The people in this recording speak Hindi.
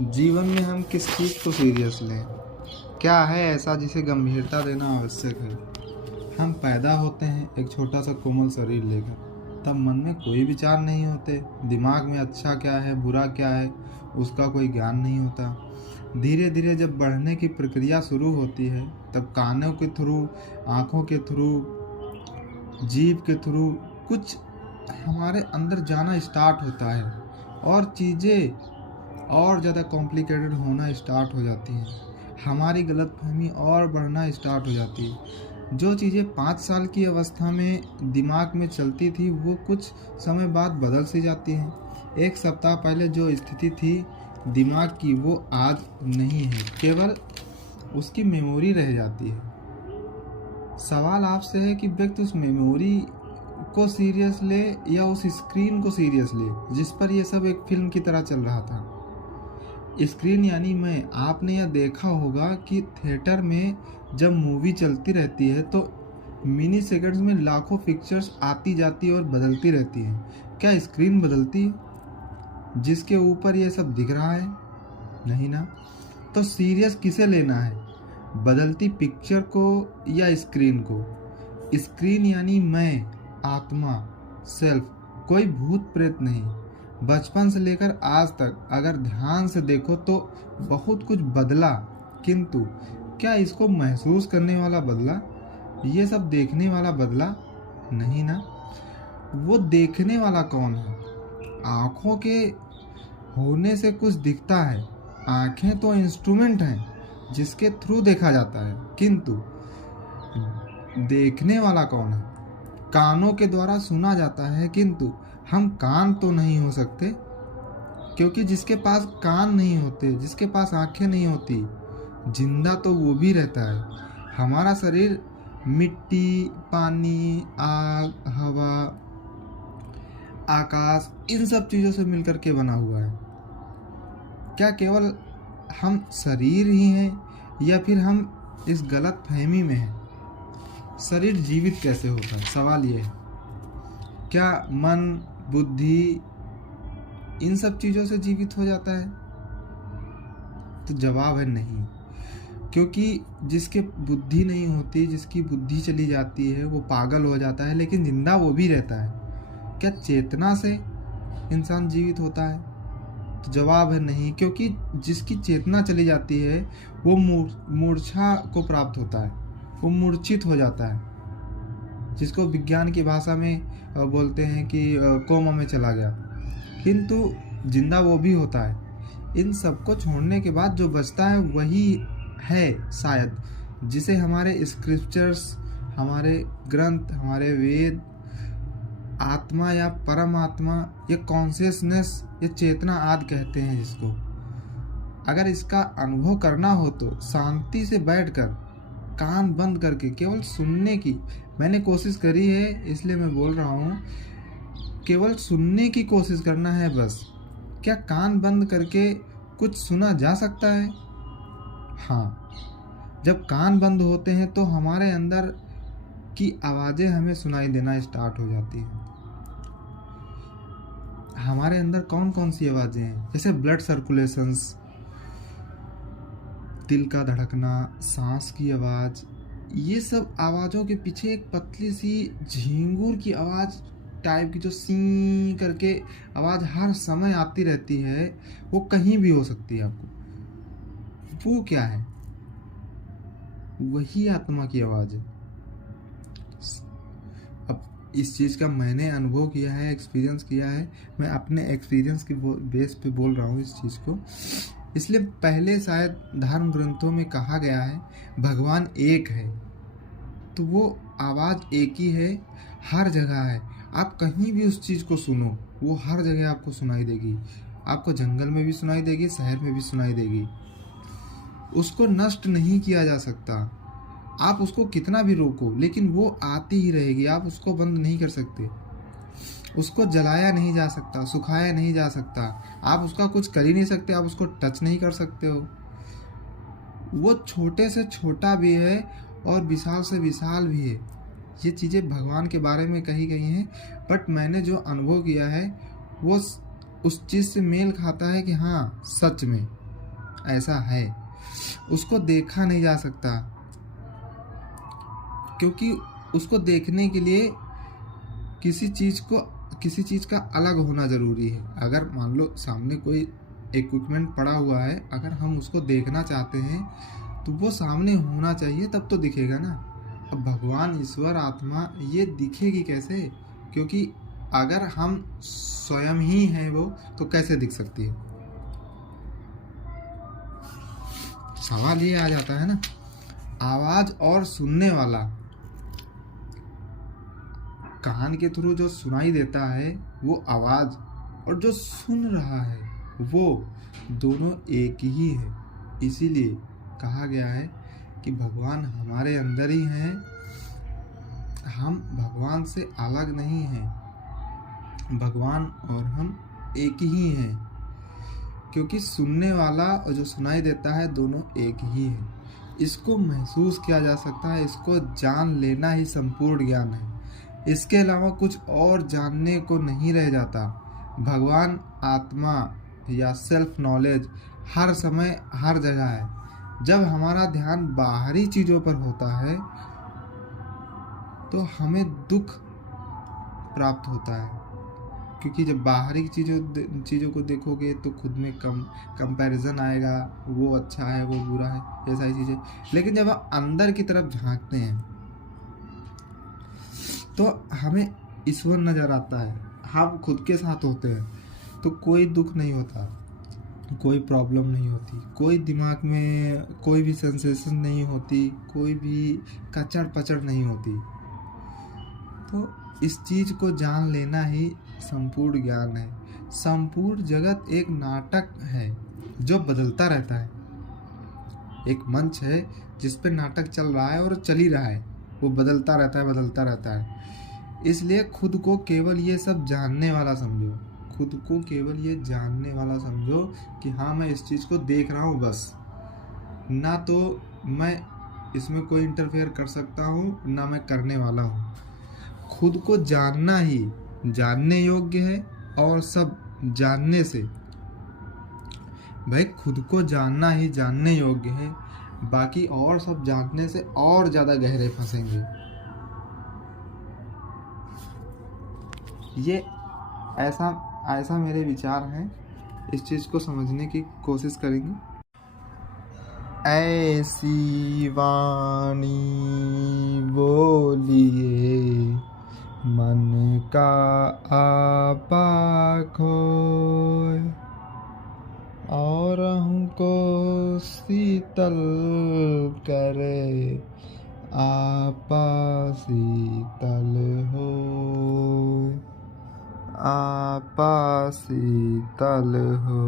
जीवन में हम किस चीज़ को सीरियस लें? क्या है ऐसा जिसे गंभीरता देना आवश्यक है? हम पैदा होते हैं एक छोटा सा कोमल शरीर लेकर। तब मन में कोई विचार नहीं होते, दिमाग में अच्छा क्या है बुरा क्या है उसका कोई ज्ञान नहीं होता। धीरे धीरे जब बढ़ने की प्रक्रिया शुरू होती है तब कानों के थ्रू, आँखों के थ्रू, जीभ के थ्रू कुछ हमारे अंदर जाना स्टार्ट होता है और चीज़ें और ज़्यादा कॉम्प्लिकेटेड होना स्टार्ट हो जाती हैं। हमारी गलतफहमी और बढ़ना स्टार्ट हो जाती है। जो चीज़ें 5 साल की अवस्था में दिमाग में चलती थी वो कुछ समय बाद बदल सी जाती हैं। एक सप्ताह पहले जो स्थिति थी दिमाग की वो आज नहीं है, केवल उसकी मेमोरी रह जाती है। सवाल आपसे है कि व्यक्ति उस मेमोरी को सीरियस ले या उस स्क्रीन को सीरियस ले जिस पर ये सब एक फिल्म की तरह चल रहा था। स्क्रीन यानी मैं। आपने यह देखा होगा कि थिएटर में जब मूवी चलती रहती है तो मिनी सेकंड्स में लाखों पिक्चर्स आती जाती और बदलती रहती हैं। क्या स्क्रीन बदलती है जिसके ऊपर यह सब दिख रहा है? नहीं ना। तो सीरियस किसे लेना है, बदलती पिक्चर को या स्क्रीन को? स्क्रीन यानी मैं, आत्मा, सेल्फ, कोई भूत प्रेत नहीं। बचपन से लेकर आज तक अगर ध्यान से देखो तो बहुत कुछ बदला, किंतु क्या इसको महसूस करने वाला बदला? ये सब देखने वाला बदला? नहीं ना। वो देखने वाला कौन है? आँखों के होने से कुछ दिखता है। आँखें तो इंस्ट्रूमेंट हैं जिसके थ्रू देखा जाता है, किंतु देखने वाला कौन है? कानों के द्वारा सुना जाता है, किंतु हम कान तो नहीं हो सकते, क्योंकि जिसके पास कान नहीं होते, जिसके पास आंखें नहीं होती, जिंदा तो वो भी रहता है। हमारा शरीर मिट्टी, पानी, आग, हवा, आकाश, इन सब चीज़ों से मिलकर के बना हुआ है। क्या केवल हम शरीर ही हैं या फिर हम इस गलत फहमी में हैं? शरीर जीवित कैसे होता है, सवाल ये है। क्या मन, बुद्धि इन सब चीज़ों से जीवित हो जाता है? तो जवाब है नहीं, क्योंकि जिसके बुद्धि नहीं होती, जिसकी बुद्धि चली जाती है वो पागल हो जाता है, लेकिन जिंदा वो भी रहता है। क्या चेतना से इंसान जीवित होता है? तो जवाब है नहीं, क्योंकि जिसकी चेतना चली जाती है वो मूर्छा को प्राप्त होता है, वो मूर्छित हो जाता है, जिसको विज्ञान की भाषा में बोलते हैं कि कोमा में चला गया, किंतु जिंदा वो भी होता है। इन सबको छोड़ने के बाद जो बचता है वही है शायद जिसे हमारे स्क्रिप्चर्स, हमारे ग्रंथ, हमारे वेद आत्मा या परमात्मा या कॉन्शियसनेस या चेतना आदि कहते हैं जिसको। अगर इसका अनुभव करना हो तो शांति से बैठकर कान बंद करके केवल सुनने की मैंने कोशिश करी है, इसलिए मैं बोल रहा हूँ। केवल सुनने की कोशिश करना है बस। क्या कान बंद करके कुछ सुना जा सकता है? हाँ, जब कान बंद होते हैं तो हमारे अंदर की आवाज़ें हमें सुनाई देना स्टार्ट हो जाती हैं। हमारे अंदर कौन कौन सी आवाज़ें हैं? जैसे ब्लड सर्कुलेशंस, दिल का धड़कना, सांस की आवाज़। ये सब आवाज़ों के पीछे एक पतली सी झींगुर की आवाज़ टाइप की जो सी करके आवाज़ हर समय आती रहती है, वो कहीं भी हो सकती है आपको। वो क्या है? वही आत्मा की आवाज़ है। अब इस चीज़ का मैंने अनुभव किया है, एक्सपीरियंस किया है। मैं अपने एक्सपीरियंस के बेस पे बोल रहा हूँ इस चीज़ को। इसलिए पहले शायद धर्म ग्रंथों में कहा गया है भगवान एक है, तो वो आवाज़ एक ही है, हर जगह है। आप कहीं भी उस चीज़ को सुनो, वो हर जगह आपको सुनाई देगी। आपको जंगल में भी सुनाई देगी, शहर में भी सुनाई देगी। उसको नष्ट नहीं किया जा सकता। आप उसको कितना भी रोको लेकिन वो आती ही रहेगी, आप उसको बंद नहीं कर सकते। उसको जलाया नहीं जा सकता, सुखाया नहीं जा सकता, आप उसका कुछ कर ही नहीं सकते, आप उसको टच नहीं कर सकते हो। वो छोटे से छोटा भी है और विशाल से विशाल भी है। ये चीज़ें भगवान के बारे में कही गई हैं, बट मैंने जो अनुभव किया है वो उस चीज़ से मेल खाता है कि हाँ, सच में ऐसा है, उसको देखा नहीं जा सकता, क्योंकि उसको देखने के लिए किसी चीज़ का अलग होना ज़रूरी है। अगर मान लो सामने कोई इक्विपमेंट पड़ा हुआ है, अगर हम उसको देखना चाहते हैं तो वो सामने होना चाहिए, तब तो दिखेगा ना। अब भगवान, ईश्वर, आत्मा ये दिखेगी कैसे? क्योंकि अगर हम स्वयं ही हैं वो, तो कैसे दिख सकती है? सवाल ये आ जाता है ना। आवाज़ और सुनने वाला, कान के थ्रू जो सुनाई देता है वो आवाज़, और जो सुन रहा है वो दोनों एक ही है। इसीलिए कहा गया है कि भगवान हमारे अंदर ही हैं, हम भगवान से अलग नहीं हैं। भगवान और हम एक ही हैं, क्योंकि सुनने वाला और जो सुनाई देता है दोनों एक ही है। इसको महसूस किया जा सकता है, इसको जान लेना ही संपूर्ण ज्ञान है। इसके अलावा कुछ और जानने को नहीं रह जाता। भगवान, आत्मा या सेल्फ नॉलेज हर समय हर जगह है। जब हमारा ध्यान बाहरी चीज़ों पर होता है तो हमें दुख प्राप्त होता है, क्योंकि जब बाहरी चीज़ों को देखोगे तो खुद में कंपैरिजन आएगा, वो अच्छा है वो बुरा है, ये सारी चीज़ें। लेकिन जब हम अंदर की तरफ झांकते हैं तो हमें ईश्वर नज़र आता है, हम खुद के साथ होते हैं, तो कोई दुख नहीं होता, कोई प्रॉब्लम नहीं होती, कोई दिमाग में कोई भी सेंसेशन नहीं होती, कोई भी कचड़ पचड़ नहीं होती। तो इस चीज़ को जान लेना ही संपूर्ण ज्ञान है। संपूर्ण जगत एक नाटक है जो बदलता रहता है। एक मंच है जिस पे नाटक चल रहा है और चल ही रहा है, वो बदलता रहता है। इसलिए खुद को केवल ये सब जानने वाला समझो, खुद को केवल ये जानने वाला समझो कि हाँ मैं इस चीज़ को देख रहा हूँ बस, ना तो मैं इसमें कोई इंटरफेयर कर सकता हूँ ना मैं करने वाला हूँ। खुद को जानना ही जानने योग्य है, और सब जानने से, भाई खुद को जानना ही जानने योग्य है, बाकी और सब जानने से और ज़्यादा गहरे फंसेंगे। ये ऐसा मेरे विचार हैं, इस चीज़ को समझने की कोशिश करेंगे। ऐसी वाणी बोलिए मन का आपा खोए, और हमको शीतल करे आपा शीतल हो, आपा शीतल हो।